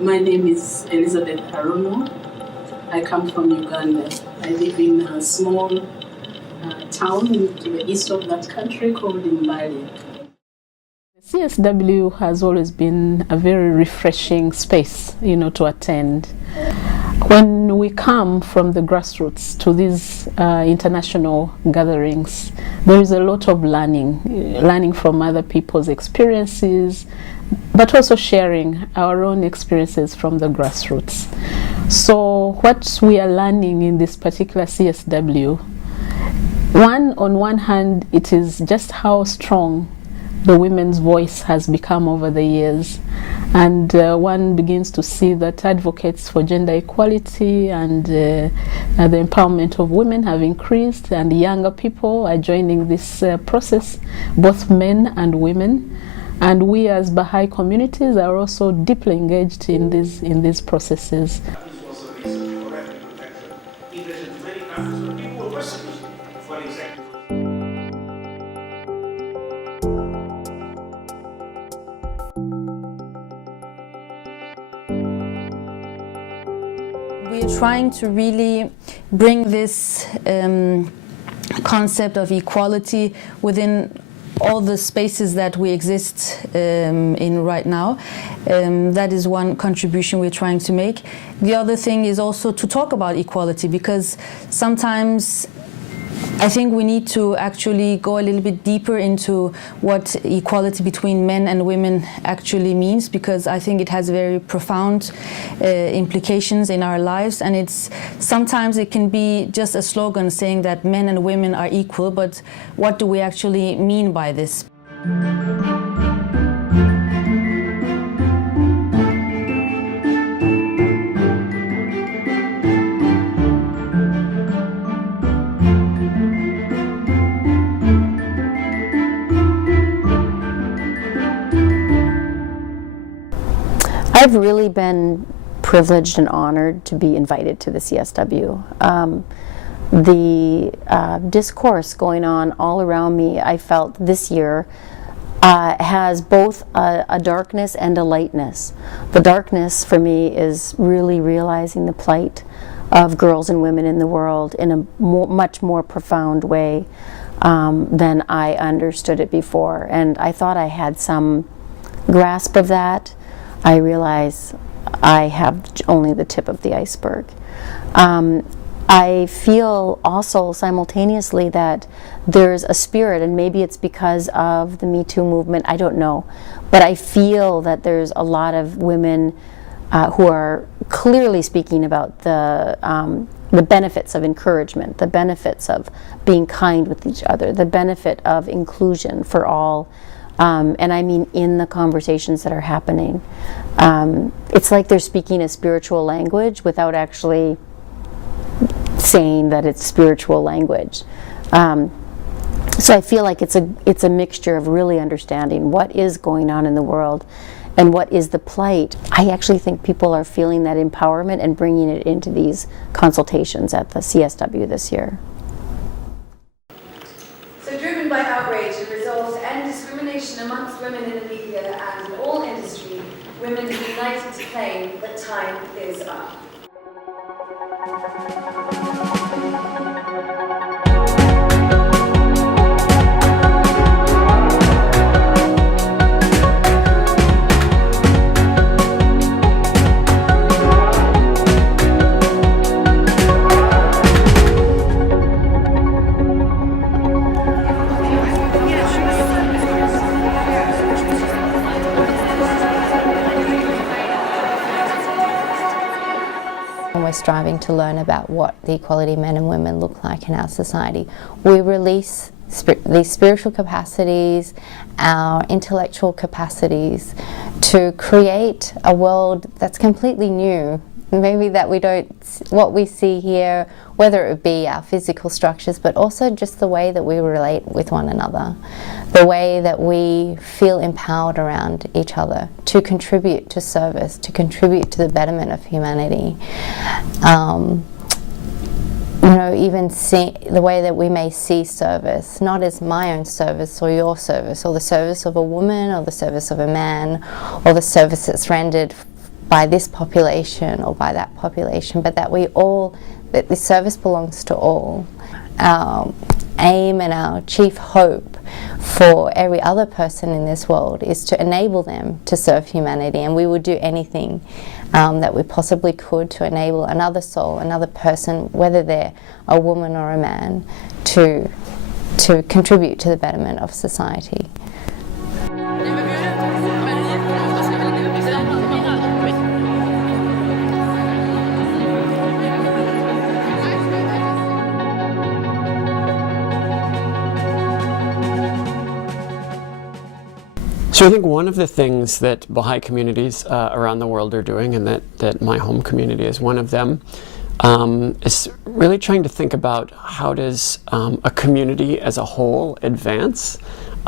My name is Elizabeth Haruno. I come from Uganda. I live in a small town to the east of that country called Mbale. CSW has always been a very refreshing space, to attend. When we come from the grassroots to these international gatherings, there is a lot of learning from other people's experiences, but also sharing our own experiences from the grassroots. So what we are learning in this particular CSW, on one hand, it is just how strong the women's voice has become over the years, and one begins to see that advocates for gender equality and the empowerment of women have increased, and younger people are joining this process, both men and women. And we as Baha'i communities are also deeply engaged in these processes. We're trying to really bring this concept of equality within all the spaces that we exist in right now. That is one contribution we're trying to make. The other thing is also to talk about equality, because sometimes I think we need to actually go a little bit deeper into what equality between men and women actually means, because I think it has very profound implications in our lives, and sometimes it can be just a slogan saying that men and women are equal, but what do we actually mean by this? I've really been privileged and honored to be invited to the CSW. The discourse going on all around me, I felt this year, has both a darkness and a lightness. The darkness for me is really realizing the plight of girls and women in the world in a much more profound way than I understood it before. And I thought I had some grasp of that. I realize I have only the tip of the iceberg. I feel also simultaneously that there's a spirit, and maybe it's because of the Me Too movement, I don't know, but I feel that there's a lot of women who are clearly speaking about the benefits of encouragement, the benefits of being kind with each other, the benefit of inclusion for all. And I mean in the conversations that are happening. It's like they're speaking a spiritual language without actually saying that it's spiritual language. So I feel like it's a mixture of really understanding what is going on in the world and what is the plight. I actually think people are feeling that empowerment and bringing it into these consultations at the CSW this year. So driven by outrage and resolve to end discrimination amongst women in the media and in all industry, women are united to claim that time is up. we're striving to learn about what the equality men and women look like in our society, we release these spiritual capacities, our intellectual capacities, to create a world that's completely new. Maybe that we don't, what we see here, whether it be our physical structures, but also just the way that we relate with one another, the way that we feel empowered around each other to contribute to service, to contribute to the betterment of humanity. You know, even see the way that we may see service, not as my own service or your service, or the service of a woman, or the service of a man, or the service that's rendered by this population or by that population, but that that the service belongs to all. Our aim and our chief hope for every other person in this world is to enable them to serve humanity, and we would do anything that we possibly could to enable another soul, another person, whether they're a woman or a man, to contribute to the betterment of society. So I think one of the things that Baha'i communities around the world are doing, and that my home community is one of them, is really trying to think about how does a community as a whole advance,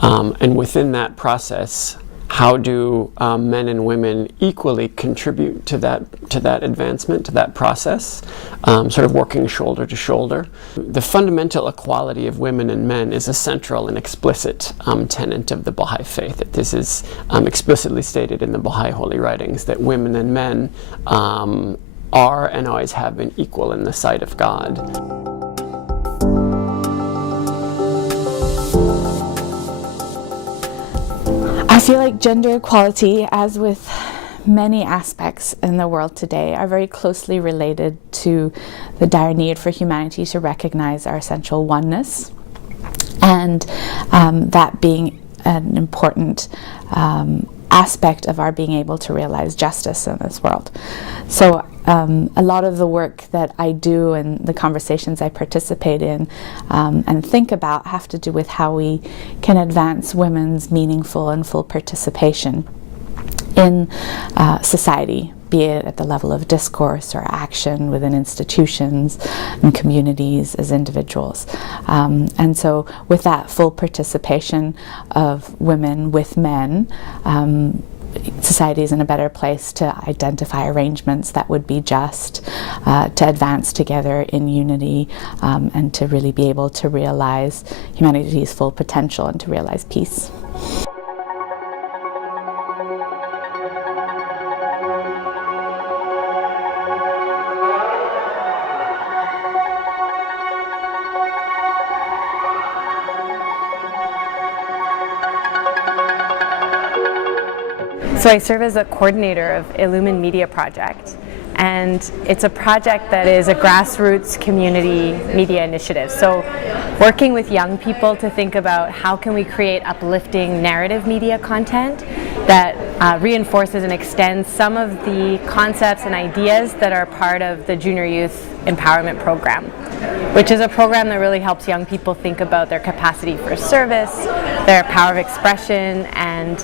and within that process, how do men and women equally contribute to that advancement, to that process, sort of working shoulder to shoulder. The fundamental equality of women and men is a central and explicit tenet of the Baha'i faith. This is explicitly stated in the Baha'i holy writings, that women and men are and always have been equal in the sight of God. I feel like gender equality, as with many aspects in the world today, are very closely related to the dire need for humanity to recognize our essential oneness, and that being an important aspect of our being able to realize justice in this world. So a lot of the work that I do and the conversations I participate in and think about have to do with how we can advance women's meaningful and full participation in society, be it at the level of discourse or action within institutions and communities as individuals. And so with that full participation of women with men, society is in a better place to identify arrangements that would be just, to advance together in unity, and to really be able to realize humanity's full potential and to realize peace. So I serve as a coordinator of Illumin Media Project, and it's a project that is a grassroots community media initiative. So working with young people to think about how can we create uplifting narrative media content that reinforces and extends some of the concepts and ideas that are part of the Junior Youth Empowerment Program, which is a program that really helps young people think about their capacity for service, their power of expression, and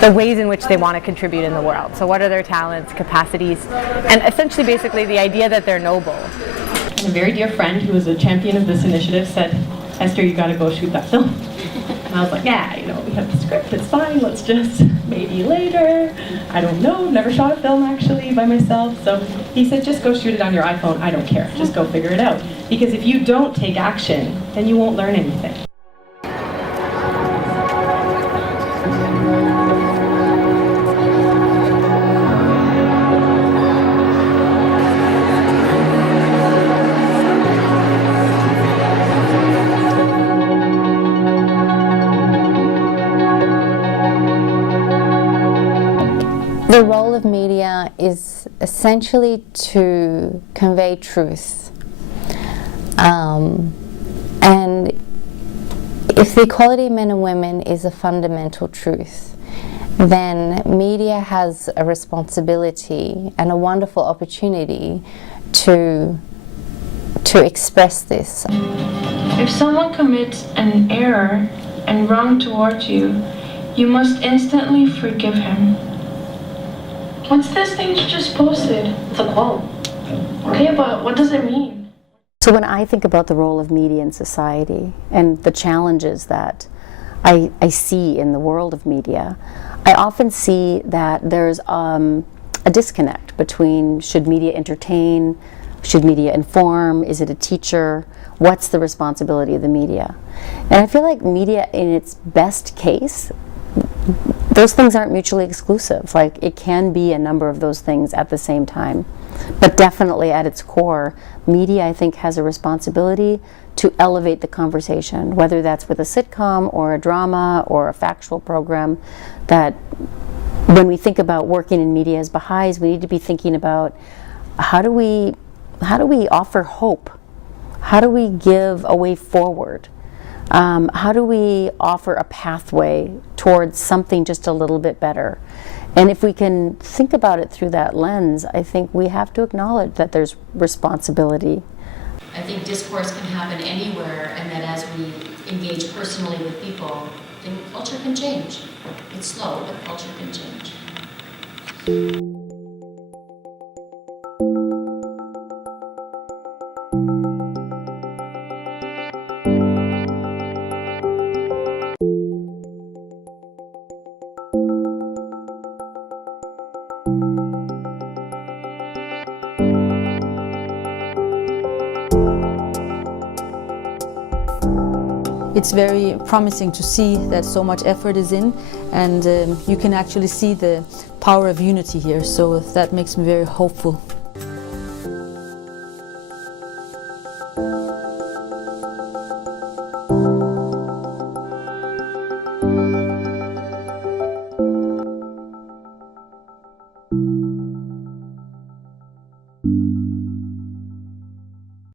the ways in which they want to contribute in the world. So what are their talents, capacities, and essentially basically the idea that they're noble. A very dear friend who was a champion of this initiative said, "Esther, you got to go shoot that film." And I was like, "Yeah, we have the script, it's fine, let's just maybe later. I don't know, never shot a film actually by myself." So he said, "Just go shoot it on your iPhone, I don't care, just go figure it out. Because if you don't take action, then you won't learn anything." The role of media is essentially to convey truth. And if the equality of men and women is a fundamental truth, then media has a responsibility and a wonderful opportunity to express this. If someone commits an error and wrong towards you, you must instantly forgive him. What's this thing you just posted? It's a quote. Okay, but what does it mean? So when I think about the role of media in society and the challenges that I see in the world of media, I often see that there's a disconnect between should media entertain, should media inform, is it a teacher, what's the responsibility of the media? And I feel like media in its best case, those things aren't mutually exclusive. Like, it can be a number of those things at the same time. But definitely at its core, media, I think, has a responsibility to elevate the conversation, whether that's with a sitcom or a drama or a factual program. That when we think about working in media as Baha'is, we need to be thinking about how do we offer hope? How do we give a way forward? How do we offer a pathway towards something just a little bit better? And if we can think about it through that lens, I think we have to acknowledge that there's responsibility. I think discourse can happen anywhere, and that as we engage personally with people, then culture can change. It's slow, but culture can change. It's very promising to see that so much effort is in, and you can actually see the power of unity here, so that makes me very hopeful.